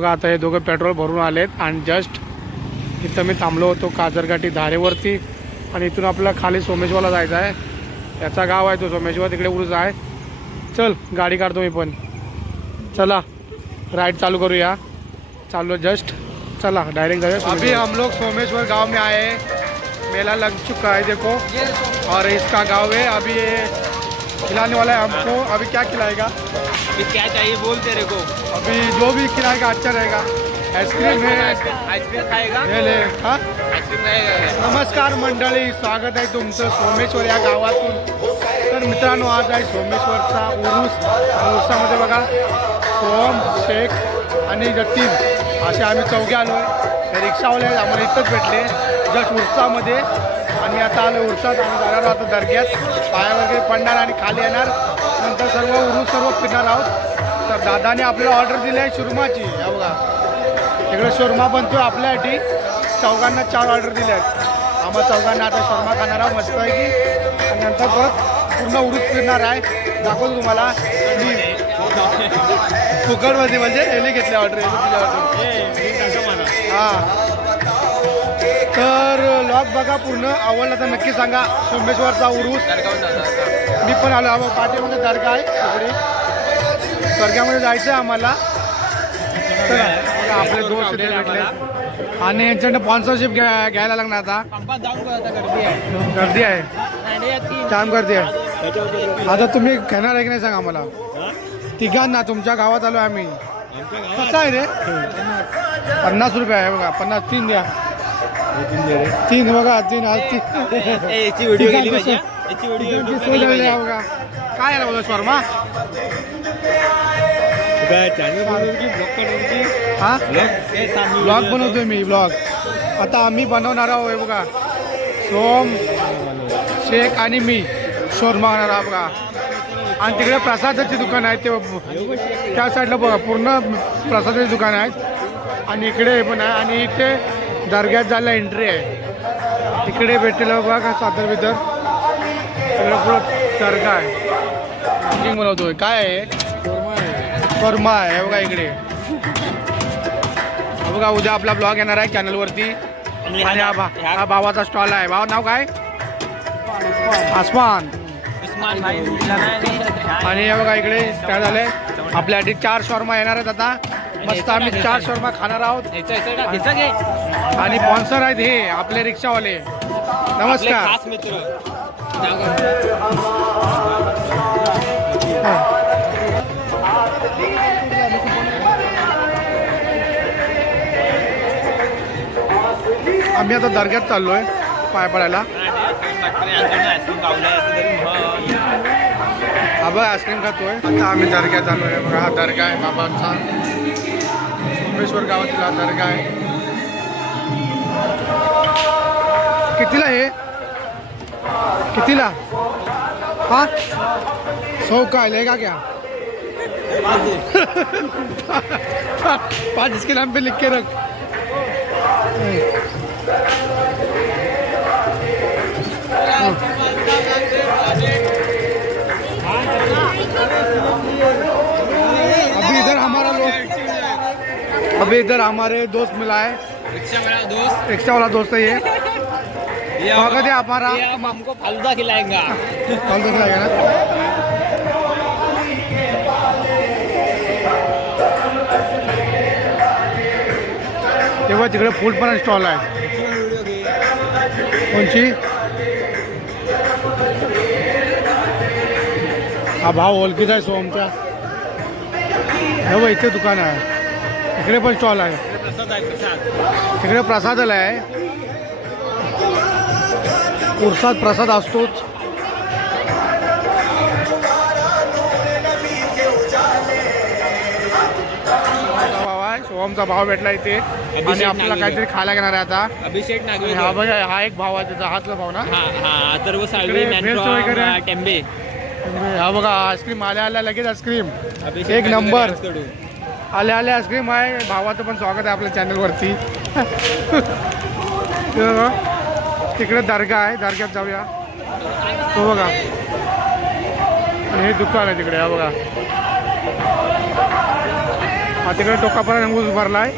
बघा आता हे दोघं पेट्रोल भरून आलेत आणि जस्ट इथं मी थांबलो होतो काजरघाटी धारेवरती आणि इथून आपल्याला खाली सोमेश्वरला जायचं आहे. याचा गाव आहे तो सोमेश्वर, तिकडे उरूस आहे. चल गाडी काढतो मी पण, चला राइड चालू करूया. चालू जस्ट, चला डायरेक्ट जाऊया. अभी हम लोग सोमेश्वर गांव में आए, मेला लग चुका है देखो, और इसका गांव है. अभी ये खिलाने वाला है हमको. अभी क्या खिलाएगा? अभी क्या चाहिए बोल तेरे को. अभी जो भी खिलाएगा अच्छा रहेगा. आईस्क्रीम है, आईस्क्रीम खाएगा. हे ले. हाँ आईस्क्रीम खाएगा. नमस्कार मंडळी, स्वागत आहे तुमचं सोमेश्वर या गावातून. तर मित्रांनो आज आहे सोमेश्वरचा उरूस. उरुसामध्ये बघा सोम, शेख आणि जतीन असे आम्ही चौघे आलो आहे. रिक्षावाले आम्हाला इथंच भेटले जस्ट उरसामध्ये. आणि आता आलो उरसात, आम्ही जाणार आहोत आता दर्ग्यात, पाया वगैरे पडणार आणि खाली येणार. नंतर सर्व उरूस सर्व फिरणार आहोत. तर दादाने आपल्याला ऑर्डर दिली आहे शोरमाची. या बघा इकडे शोरमा बनतो आपल्यासाठी. चौघांना 4 ऑर्डर दिले आहेत. आम्हा चौघांना आता शोरमा खाणार आहोत मस्त आहे की. आणि नंतर परत पूर्ण उरूस फिरणार आहे. दाखवतो तुम्हाला मी फुकटमध्ये, म्हणजे एले घेतले ऑर्डर. हां तर लॉग बघा पूर्ण. आवडला तर नक्की सांगा. सोमेश्वरचा उरूस मी पण आलो. आम्हाला पाठीमध्ये दर्गा आहे तिकडे, दर्ग्यामध्ये जायचं आहे आम्हाला. आपले दोस्त भेटले आणि यांच्याकडे स्पॉन्सरशिप घ्यायला लागणार. आता गर्दी आहे, जाम गर्दी आहे. आता तुम्ही घेणार आहे की नाही सांगा आम्हाला. तिघांना तुमच्या गावात आलो आम्ही. कसं आहे रे? 50 रुपये आहे बघा. 50 3 द्या. 3 बघा, 3 आज 3 याची व्हिडिओ गेली पाहिजे. याची व्हिडिओ बघा. काय आहे बोला शर्मा? हा ब्लॉग बनवतोय मी, ब्लॉग. आता आम्ही बनवणार आहोत. हे बघा सोम, शेख आणि मी शोरमा खाणार आहोत बघा. आणि तिकडे प्रसादाची दुकान आहे ते त्या साईडला बघा, पूर्ण प्रसादाची दुकान आहेत. आणि इकडे पण आहे. आणि इथे दर्ग्यात जायला एंट्री आहे. इकडे भेटलेलं बघा का सादर बिदर. इकडे पुढं दर्गा आहे. बनवतोय. काय आहे? शोरमा आहे बघा इकडे. बघा उद्या आपला ब्लॉग येणार आहे चॅनलवरती. आणि हा भावाचा स्टॉल आहे. भाव नाव काय? आसमान. आणि हे बघा इकडे काय झालंय, आपल्यासाठी 4 शोरमा येणार आहेत. आता मस्त आम्ही 4 शोरमा खाणार आहोत. आणि स्पॉन्सर आहेत हे आपले रिक्षावाले. नमस्कार. खास मित्र. आम्ही आता दर्ग्यात चाललोय पाय पडायला. हा बघा आईस्क्रीम खातोय. आता आम्ही दर्ग्यात आलोय. बघा हा दर्गा आहे बाबांचा. सोमेश्वर गावातील हा दर्गा आहे. कितीला हे? कितीला? हा 100 का लेगा क्या? 5 इसके नाम पे लिख के रख. अभी इधर हमारे दोस्त मिला है. रिक्शा वाला दोस्त है ये. स्वागत है हमारा. हमको फालूदा खिलाएगा. फालूदा खिलाएगा ना. तेव्हा तिकडे फूड पण स्टॉल आहे. कोणची? हा भाव ओळखीचा आहे सोमचा. तेव्हा इथे दुकान आहे. इकडे पण स्टॉल आहे. तिकडे प्रसादाला आहे. उरसात प्रसाद असतोच. सोमचा भाव भेटला इथे. आणि आपल्याला काहीतरी खायला घेणार आहे आता. अभिषेक नागवे. हा बघा हा एक भाव आहे त्याचा, हातला भाव ना. हा तर वो साळवे टेंबे. हा बघा आईस्क्रीम आल्या लगेच आईस्क्रीम. एक नंबर. आल्या आईस्क्रीम आहे. भावाचं पण स्वागत आहे आपल्या चॅनलवरती. तिकडे दर्गा आहे, दर्ग्यात जाऊया. तो बघा हे दुकान आहे तिकडे. हा बघा तिकडे टोकापर्यंत ऊस भरला आहे.